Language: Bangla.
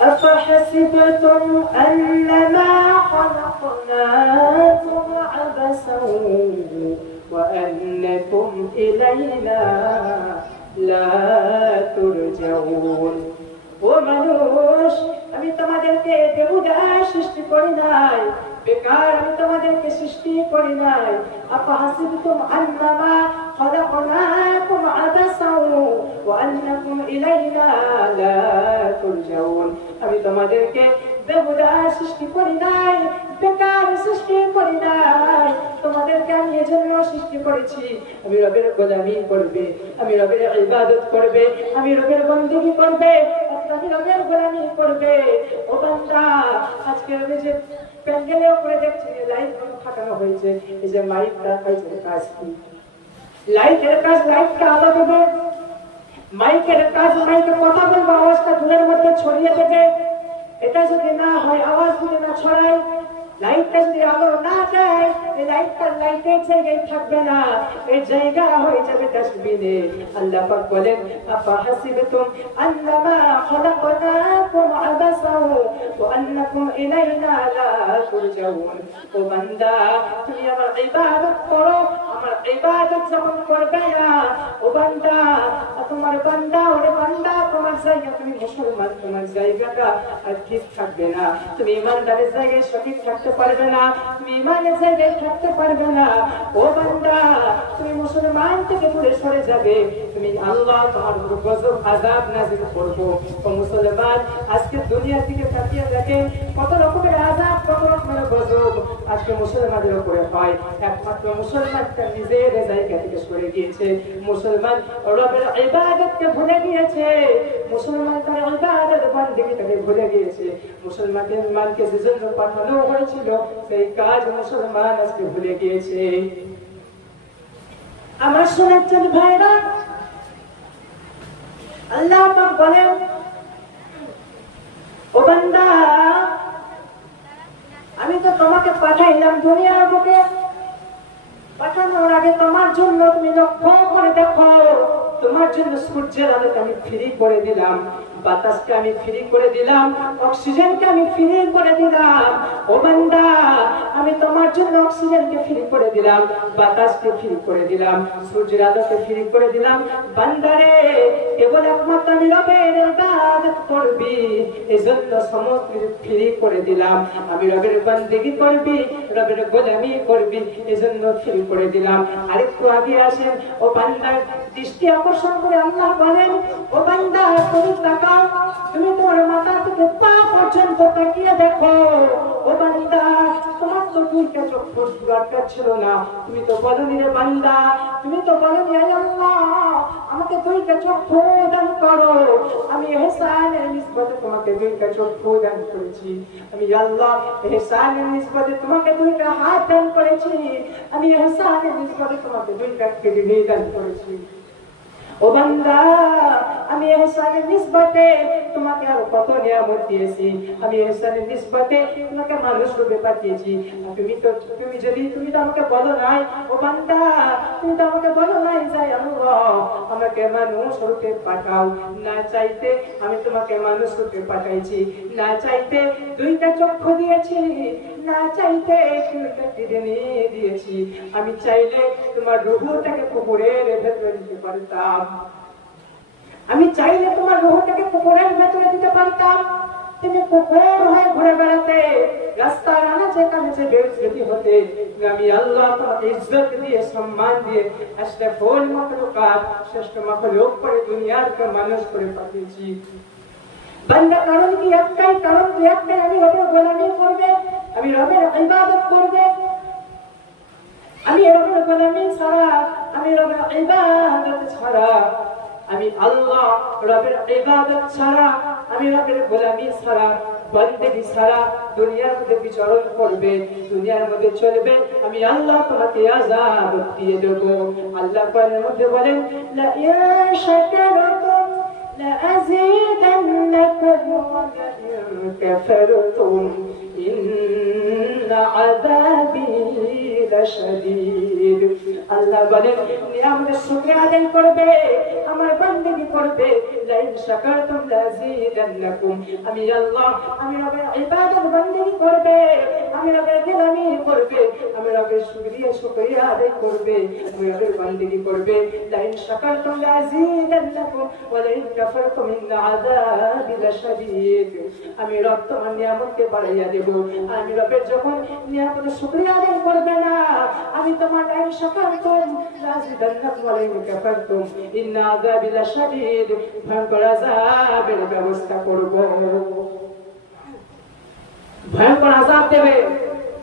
أفحسبتم أنما خلقناكم عبثا وأنكم إلينا لا ترجعون ও মানুষ, আমি তোমাদেরকে বেহুদায় সৃষ্টি করি নাই, বেকার আমি তোমাদেরকে সৃষ্টি করি নাই। আফাহাসিবতুম আন্নামা খালাকনাকুম আবাসাও ওয়া আন্নাকুম ইলাইনা লা তুরজাউন। আমি তোমাদেরকে বেহুদায় সৃষ্টি করি নাই, বেকার সৃষ্টি করি নাই। তোমাদেরকে আমি এজন্য সৃষ্টি করেছি, আমি রবের গোলামি করবে, আমি রবের ইবাদত করবে, আমি রবের বندگی করবে, আমি রবের গোলামি করবে। ও বান্দা, আজকে আমি যে প্যান্ডেলের উপরে দেখছি লাইট ফাটানো হয়েছে, এই যে মাইকটা কাজের কাজ কি? লাইটের কাজ লাইটটা আলো দেবে, মাইকের কাজ মাইকে কথা বলবো, আওয়াজটা দূরের মধ্যে ছড়িয়ে দেবে। এটা যদি না হয়, আওয়াজ যদি না ছড়ায়, লাইটটা যদি আলো না দেয়, এই লাইটটা লাইটের জায়গায় থাকবে না, এই জায়গা হয়ে যাবে ডাস্টবিনে। আল্লাহ পাক বলেন আফাহাসিবতুম আন্নামা খালাকনাকুম আবাসাও ওয়া আন্নাকুম ইলাইনা লা তুরজাউন। ও বান্দা, তুমি আমার ইবাদত করো, আমার ইবাদত যখন করবে না, ও বান্দা, তোমার বান্দা, ওরে বান্দা, তোমার জায়গা, তুমি মুসলমান, তোমার জায়গাটা আর ঠিক থাকবে না। তুমি ইমানদারের জায়গায় সঠিক থাকতে পারবে না, তুমি ইমানের জায়গায় থাকতে পারবে না। ও বান্দা, তুমি মুসলমান থেকে দূরে সরে যাবে, তুমি আল্লাহ তোমার উপর গজব আযাব নাযিল করবো। ও মুসলমান, আজকে দুনিয়া থেকে তাকিয়ে দেখেন কত রকমের আযাব, কত রকমের গজব আজকে মুসলমানদের উপরে হয়। একমাত্র মুসলমান তার নিজের জায়গা থেকে সরে গিয়েছে, মুসলমান রবের ইবাদতকে ভুলে গিয়েছে, মুসলমান তার ইবাদত বندگিটাকে ভুলে গিয়েছে। মুসলমানকে যে জন্য পাঠানো হয়েছিল, সেই কাজ মুসলমান আজকে ভুলে গিয়েছে। আমার শোনাচ্ছেন ভাইরা, আল্লাহ পাক বলেন ও বান্দা, আমি তো তোমাকে পাঠাইলাম দুনিয়ার বুকে, পাঠানোর আগে তোমার জন্য তুমি লক্ষ্য করে দেখো, তোমার জন্য সূর্যের আলোকে আমি ফ্রি করে দিলাম, বাতাসকে আমি ফ্রি করে দিলাম, অক্সিজেনকে আমি ফ্রি করে দিলাম। ও বান্দা, আমি তোমার জন্য অক্সিজেনকে ফ্রি করে দিলাম, বাতাসকে ফ্রি করে দিলাম, সূর্যের আলোকে ফ্রি করে দিলাম। বান্দারে, কেবল একমাত্র আমি রবের ইবাদত করবি, এজন্য সমস্ত ফ্রি করে দিলাম। আমি রবের বندگی করবি, রবের গোলামি করবি, এজন্য ফ্রি করে দিলাম। আরেকটু আগে আসেন, ও বান্দার দৃষ্টি আকর্ষণ করে আল্লাহ বলেন, ও বান্দা, তুমি তাকাও, তুমি তোমার মাথা থেকে পা পর্যন্ত তাকিয়ে দেখো। ও বান্দা, তোমার তো দুইটা চক্ষু দরকার ছিল না, তুমি তো বলনি রে বান্দা, তুমি তো বলনি আয় আল্লাহ আমাকে দুইটা চক্ষু দান করো। আমি ইহসানের নিসবতে তোমাকে দুইটা চক্ষু দান করেছি, আমি আল্লাহ ইহসানের নিসবতে তোমাকে দুইটা হাত দান করেছি, আমি ইহসানের নিসবতে তোমাকে দুইটা কিডনি দান করেছি। ও বান্দা, আমি ইহসানের নিসবতে তোমাকে আরো কত নিয়ামত দিয়েছি, আমি ইহসানের নিসবতে তোমাকে মানুষ রূপে পাঠিয়েছি। তুমি তো আমাকে বলো নাই, ও বান্দা, তুমি তো আমাকে বলো নাই যাই আল্লাহ আমাকে মানুষ রূপে পাঠাও। না চাইতে আমি তোমাকে মানুষ রূপে পাঠাইছি, না চাইতে দুইটা চক্ষু দিয়েছি, না চাইতে দুইটা কিডনি দিয়েছি। আমি চাইলে তোমার রূহটাকে কুকুরের ভেতরে দিতে পারতাম, আমি চাইলে তোমার রূহটাকে কুকুরের ভেতরে দিতে পারতাম, তুমি কুকুর হয়ে ঘুরে বেড়াতে, রাস্তায় আনাচে কানাচে বেইজ্জতি হতে। আমি আল্লাহ তোমাকে ইজ্জত দিয়ে, সম্মান দিয়ে আশরাফুল মাখলুকাত, শ্রেষ্ঠ মাখলুক করে দুনিয়াকে মানুষ করে পাঠিয়েছি। বান্দা, কারণ কি একটাই, কারণ কি একটাই, আমি রবের গোলামি করবে, আমি রবের ইবাদত করবে। আমি রবের গোলামি ছাড়া, আমি রবের ইবাদত ছাড়া, আমি আল্লাহ রবের ইবাদত ছাড়া, আমি রবের গোলামি ছাড়া, বندگی ছাড়া দুনিয়ার মধ্যে বিচরণ করবে, দুনিয়ার মধ্যে চলবে, আমি আল্লাহ তোমাকে আযাব দিয়ে দেব। আল্লাহ কোরআনের মধ্যে বলেন, লা ইন শাকারতুম লা আযীদান্নাকুম ওয়া লা ইন কাফারতুম ইন্না আযাবী লাশাদীদ। আল্লাহ বলেন নিয়ামতের শুকরিয়া আদায় করবে, আমার বান্দাগি করবে, লাইন শাকারতুম লাযীদান্নাকুম। আমি আল্লাহ, আমি রবের ইবাদত বান্দাগি করবে, আমি রবের গোলামি করবে, আমি রবের শুকরিয়া আদায় করবে, আমি রবের বান্দাগি করবে, লাইন শাকারতুম লাযীদান্নাকুম ওয়া লাইন কাফারতুম ইন্না আযাবি লাশাদীদ। আমি রব তোমার নিয়ামতকে বাড়াইয়া দেব। আমি রবের যখন নিয়ামতের শুকরিয়া আদায় করবে না, আমি তোমার লাইন শাকারতুম লাযীদান্নাকুম ওয়া লাইন কাফারতুম ইন্না আযাবি লাশাদীদ, ভয়ঙ্কর আযাবের ব্যবস্থা করব, ভয়ঙ্কর আযাব দেবে।